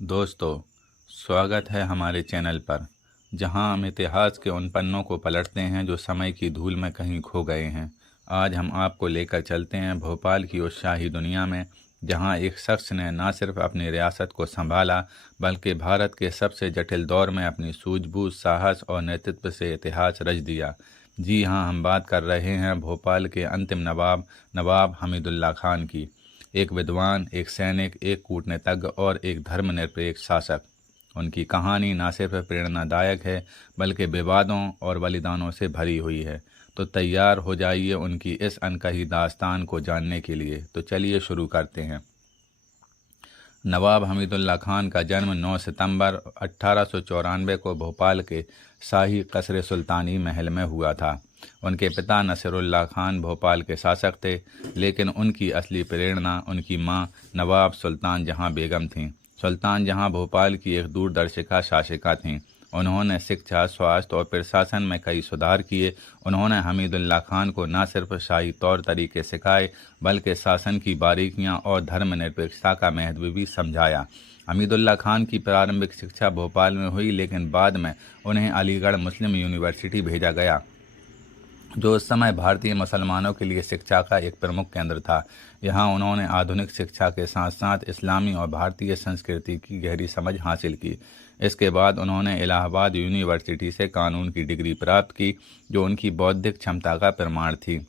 दोस्तों, स्वागत है हमारे चैनल पर, जहां हम इतिहास के उन पन्नों को पलटते हैं जो समय की धूल में कहीं खो गए हैं। आज हम आपको लेकर चलते हैं भोपाल की उस शाही दुनिया में, जहां एक शख्स ने न सिर्फ अपनी रियासत को संभाला, बल्कि भारत के सबसे जटिल दौर में अपनी सूझबूझ, साहस और नेतृत्व से इतिहास रच दिया। जी हाँ, हम बात कर रहे हैं भोपाल के अंतिम नवाब नवाब हमीदुल्ला खान की। एक विद्वान, एक सैनिक, एक कूटनीतिज्ञ और एक धर्मनिरपेक्ष शासक। उनकी कहानी न सिर्फ प्रेरणादायक है, बल्कि विवादों और बलिदानों से भरी हुई है। तो तैयार हो जाइए उनकी इस अनकही दास्तान को जानने के लिए। तो चलिए शुरू करते हैं। नवाब हमीदुल्ला खान का जन्म 9 सितंबर 1894 को भोपाल के शाही कसर सुल्तानी महल में हुआ था। उनके पिता नसीरुल्लाह खान भोपाल के शासक थे, लेकिन उनकी असली प्रेरणा उनकी मां नवाब सुल्तान जहां बेगम थीं। सुल्तान जहां भोपाल की एक दूरदर्शिका शासिका थीं। उन्होंने शिक्षा, स्वास्थ्य और प्रशासन में कई सुधार किए। उन्होंने हमीदुल्ला खान को न सिर्फ शाही तौर तरीके सिखाए, बल्कि शासन की बारीकियां और धर्मनिरपेक्षता का महत्व भी समझाया। हमीदुल्ला खान की प्रारंभिक शिक्षा भोपाल में हुई, लेकिन बाद में उन्हें अलीगढ़ मुस्लिम यूनिवर्सिटी भेजा गया, जो उस समय भारतीय मुसलमानों के लिए शिक्षा का एक प्रमुख केंद्र था। यहाँ उन्होंने आधुनिक शिक्षा के साथ साथ इस्लामी और भारतीय संस्कृति की गहरी समझ हासिल की। इसके बाद उन्होंने इलाहाबाद यूनिवर्सिटी से कानून की डिग्री प्राप्त की, जो उनकी बौद्धिक क्षमता का प्रमाण थी।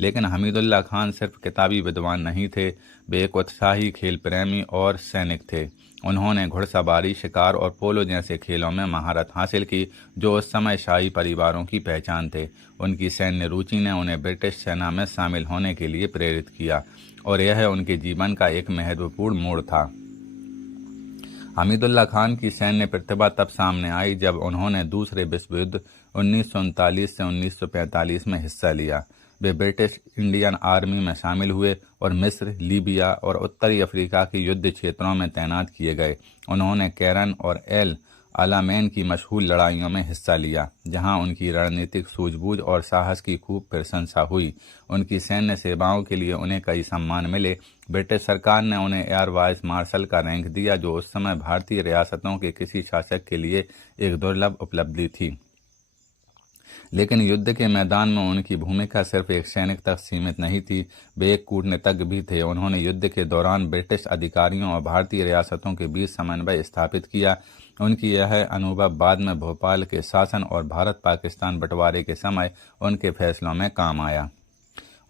लेकिन हमीदुल्ला खान सिर्फ किताबी विद्वान नहीं थे, वे एक उत्साही खेल प्रेमी और सैनिक थे। उन्होंने घुड़सवारी, शिकार और पोलो जैसे खेलों में महारत हासिल की, जो उस समय शाही परिवारों की पहचान थे। उनकी सैन्य रुचि ने उन्हें ब्रिटिश सेना में शामिल होने के लिए प्रेरित किया, और यह उनके जीवन का एक महत्वपूर्ण मोड़ था। हमीदुल्ला खान की सैन्य प्रतिभा तब सामने आई जब उन्होंने दूसरे विश्व युद्ध 1939 से 1945 में हिस्सा लिया। वे ब्रिटिश इंडियन आर्मी में शामिल हुए और मिस्र, लीबिया और उत्तरी अफ्रीका के युद्ध क्षेत्रों में तैनात किए गए। उन्होंने कैरन और एल अलामेन की मशहूर लड़ाइयों में हिस्सा लिया, जहां उनकी रणनीतिक सूझबूझ और साहस की खूब प्रशंसा हुई। उनकी सैन्य सेवाओं के लिए उन्हें कई सम्मान मिले। ब्रिटिश सरकार ने उन्हें एयर वाइस मार्शल का रैंक दिया, जो उस समय भारतीय रियासतों के किसी शासक के लिए एक दुर्लभ उपलब्धि थी। लेकिन युद्ध के मैदान में उनकी भूमिका सिर्फ एक सैनिक तक सीमित नहीं थी, वे एक कूटनीतिज्ञ भी थे। उन्होंने युद्ध के दौरान ब्रिटिश अधिकारियों और भारतीय रियासतों के बीच समन्वय स्थापित किया। उनकी यह अनुभव बाद में भोपाल के शासन और भारत पाकिस्तान बंटवारे के समय उनके फैसलों में काम आया।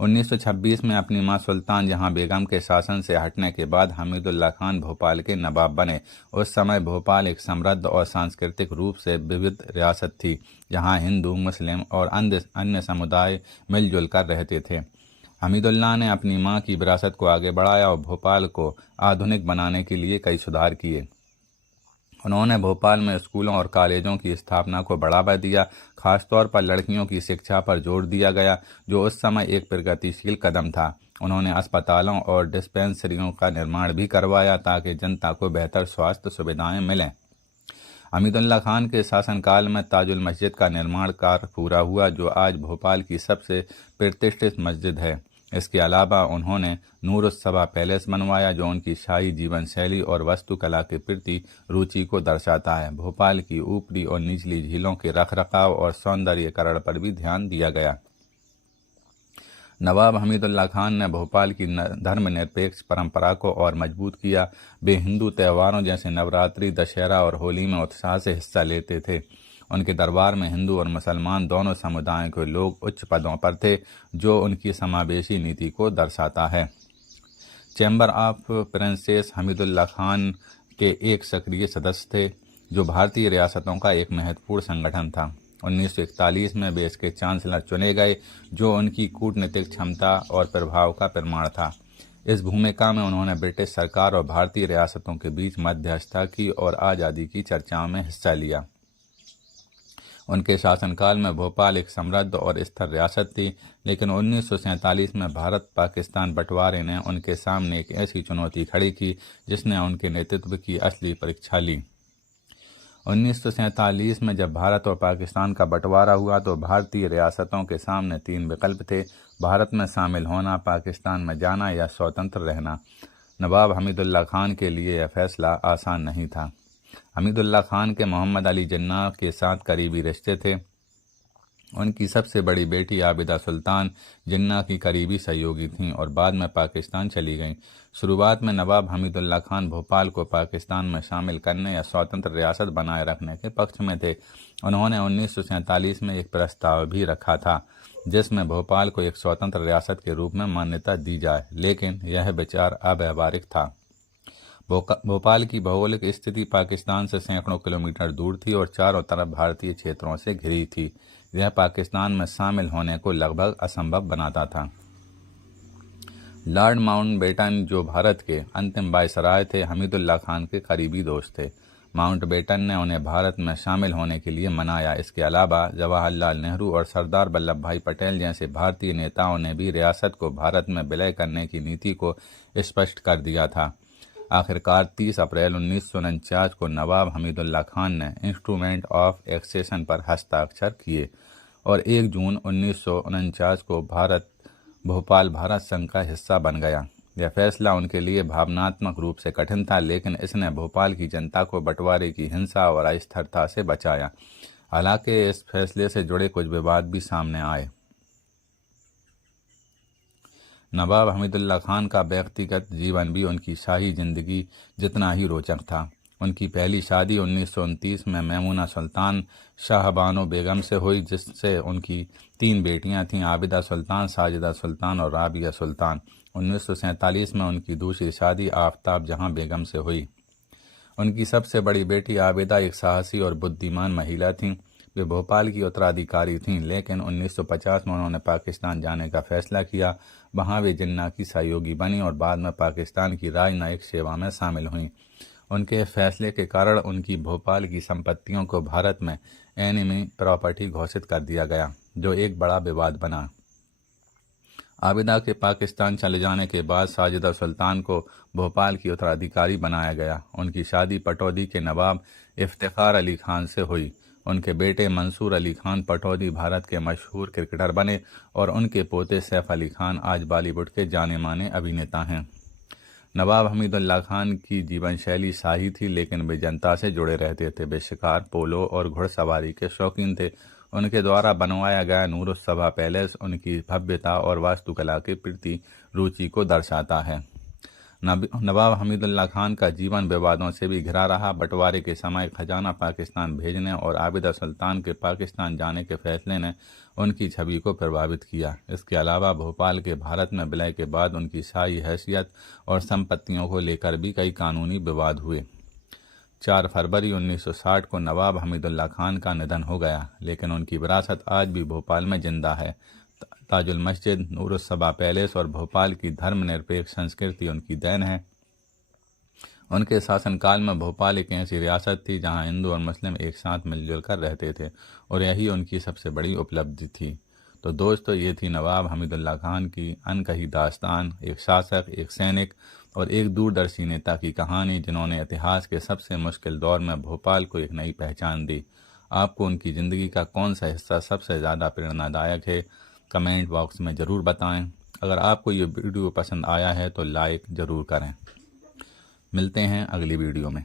1926 में अपनी मां सुल्तान जहां बेगम के शासन से हटने के बाद हमीदुल्ला खान भोपाल के नवाब बने। उस समय भोपाल एक समृद्ध और सांस्कृतिक रूप से विविध रियासत थी, जहां हिंदू, मुस्लिम और अन्य समुदाय मिलजुल कर रहते थे। हमीदुल्ला ने अपनी मां की विरासत को आगे बढ़ाया और भोपाल को आधुनिक बनाने के लिए कई सुधार किए। उन्होंने भोपाल में स्कूलों और कॉलेजों की स्थापना को बढ़ावा दिया। खासतौर पर लड़कियों की शिक्षा पर जोर दिया गया, जो उस समय एक प्रगतिशील कदम था। उन्होंने अस्पतालों और डिस्पेंसरियों का निर्माण भी करवाया, ताकि जनता को बेहतर स्वास्थ्य सुविधाएं मिलें। हमीदुल्ला खान के शासनकाल में ताजुल मस्जिद का निर्माण कार्य पूरा हुआ, जो आज भोपाल की सबसे प्रतिष्ठित मस्जिद है। इसके अलावा उन्होंने नूरुस्सबा पैलेस बनवाया, जो उनकी शाही जीवन शैली और वास्तुकला के प्रति रुचि को दर्शाता है। भोपाल की ऊपरी और निचली झीलों के रखरखाव और सौंदर्यीकरण पर भी ध्यान दिया गया। नवाब हमीदुल्ला खान ने भोपाल की धर्मनिरपेक्ष परंपरा को और मजबूत किया। वे हिंदू त्योहारों जैसे नवरात्रि, दशहरा और होली में उत्साह से हिस्सा लेते थे। उनके दरबार में हिंदू और मुसलमान दोनों समुदायों के लोग उच्च पदों पर थे, जो उनकी समावेशी नीति को दर्शाता है। Chamber of princess Hamidullah Khan के एक सक्रिय सदस्य थे, जो भारतीय रियासतों का एक महत्वपूर्ण संगठन था। 1941 में वे इसके चांसलर चुने गए, जो उनकी कूटनीतिक क्षमता और प्रभाव का प्रमाण था। इस भूमिका में उन्होंने ब्रिटिश सरकार और भारतीय रियासतों के बीच मध्यस्थता की और आज़ादी की चर्चाओं में हिस्सा लिया। उनके शासनकाल में भोपाल एक समृद्ध और स्थिर रियासत थी, लेकिन 1947 में भारत पाकिस्तान बंटवारे ने उनके सामने एक ऐसी चुनौती खड़ी की, जिसने उनके नेतृत्व की असली परीक्षा ली। 1947 में जब भारत और पाकिस्तान का बंटवारा हुआ, तो भारतीय रियासतों के सामने 3 विकल्प थे: भारत में शामिल होना, पाकिस्तान में जाना या स्वतंत्र रहना। नवाब हमीदुल्लाह खान के लिए यह फैसला आसान नहीं था। हमीदुल्लाह खान के मोहम्मद अली जिन्ना के साथ करीबी रिश्ते थे। उनकी सबसे बड़ी बेटी आबिदा सुल्तान जिन्ना की करीबी सहयोगी थीं और बाद में पाकिस्तान चली गईं। शुरुआत में नवाब हमीदुल्लाह खान भोपाल को पाकिस्तान में शामिल करने या स्वतंत्र रियासत बनाए रखने के पक्ष में थे। उन्होंने 1947 में एक प्रस्ताव भी रखा था जिसमें भोपाल को एक स्वतंत्र रियासत के रूप में मान्यता दी जाए, लेकिन यह विचार अव्यावहारिक था। भोपाल की भौगोलिक स्थिति पाकिस्तान से सैकड़ों किलोमीटर दूर थी और चारों तरफ भारतीय क्षेत्रों से घिरी थी। यह पाकिस्तान में शामिल होने को लगभग असंभव बनाता था। लॉर्ड माउंटबेटन, जो भारत के अंतिम वायसराय थे, हमीदुल्लाह खान के करीबी दोस्त थे। माउंटबेटन ने उन्हें भारत में शामिल होने के लिए मनाया। इसके अलावा जवाहरलाल नेहरू और सरदार वल्लभ भाई पटेल जैसे भारतीय नेताओं ने भी रियासत को भारत में विलय करने की नीति को स्पष्ट कर दिया था। आखिरकार 30 अप्रैल 1949 को नवाब हमीदुल्लाह खान ने इंस्ट्रूमेंट ऑफ एक्सेशन पर हस्ताक्षर किए और 1 जून 1949 को भोपाल भारत संघ का हिस्सा बन गया। यह फैसला उनके लिए भावनात्मक रूप से कठिन था, लेकिन इसने भोपाल की जनता को बंटवारे की हिंसा और अस्थिरता से बचाया। हालांकि इस फैसले से जुड़े कुछ विवाद भी सामने आए। नवाब हमीदुल्लाह खान का व्यक्तिगत जीवन भी उनकी शाही जिंदगी जितना ही रोचक था। उनकी पहली शादी 1929 में मैमूना सुल्तान शाहबानो बेगम से हुई, जिससे उनकी 3 बेटियां थीं, आबिदा सुल्तान, साजिदा सुल्तान और राबिया सुल्तान। 1947 में उनकी दूसरी शादी आफ्ताब जहां बेगम से हुई। उनकी सबसे बड़ी बेटी आबिदा एक साहसी और बुद्धिमान महिला थीं। वे भोपाल की उत्तराधिकारी थीं, लेकिन 1950 में उन्होंने पाकिस्तान जाने का फैसला किया। वहां वे जिन्ना की सहयोगी बनी और बाद में पाकिस्तान की राजनयिक सेवा में शामिल हुईं। उनके फैसले के कारण उनकी भोपाल की संपत्तियों को भारत में एनिमी प्रॉपर्टी घोषित कर दिया गया, जो एक बड़ा विवाद बना। आबिदा के पाकिस्तान चले जाने के बाद साजिदा सुल्तान को भोपाल की उत्तराधिकारी बनाया गया। उनकी शादी पटौदी के नवाब इफ्तिखार अली खान से हुई। उनके बेटे मंसूर अली खान पटौदी भारत के मशहूर क्रिकेटर बने और उनके पोते सैफ अली खान आज बॉलीवुड के जाने माने अभिनेता हैं। नवाब हमीदुल्लाह खान की जीवन शैली शाही थी, लेकिन वे जनता से जुड़े रहते थे। वे शिकार, पोलो और घुड़सवारी के शौकीन थे। उनके द्वारा बनवाया गया नूरुस्सबा पैलेस उनकी भव्यता और वास्तुकला के प्रति रुचि को दर्शाता है। नवाब हमीदुल्लाह खान का जीवन विवादों से भी घिरा रहा। बंटवारे के समय खजाना पाकिस्तान भेजने और आबिदा सुल्तान के पाकिस्तान जाने के फैसले ने उनकी छवि को प्रभावित किया। इसके अलावा भोपाल के भारत में विलय के बाद उनकी शाही हैसियत और संपत्तियों को लेकर भी कई कानूनी विवाद हुए। 4 फरवरी 1960 को नवाब हमीदुल्लाह खान का निधन हो गया, लेकिन उनकी विरासत आज भी भोपाल में जिंदा है। ताजुल मस्जिद, नूरुस्सबा पैलेस और भोपाल की धर्मनिरपेक्ष संस्कृति उनकी देन है। उनके शासनकाल में भोपाल एक ऐसी रियासत थी जहां हिंदू और मुस्लिम एक साथ मिलजुल कर रहते थे और यही उनकी सबसे बड़ी उपलब्धि थी। तो दोस्तों, ये थी नवाब हमीदुल्लाह खान की अनकही दास्तान, एक शासक, एक सैनिक और एक दूरदर्शी नेता की कहानी, जिन्होंने इतिहास के सबसे मुश्किल दौर में भोपाल को एक नई पहचान दी। आपको उनकी ज़िंदगी का कौन सा हिस्सा सबसे ज़्यादा प्रेरणादायक है, कमेंट बॉक्स में ज़रूर बताएं। अगर आपको ये वीडियो पसंद आया है तो लाइक ज़रूर करें। मिलते हैं अगली वीडियो में।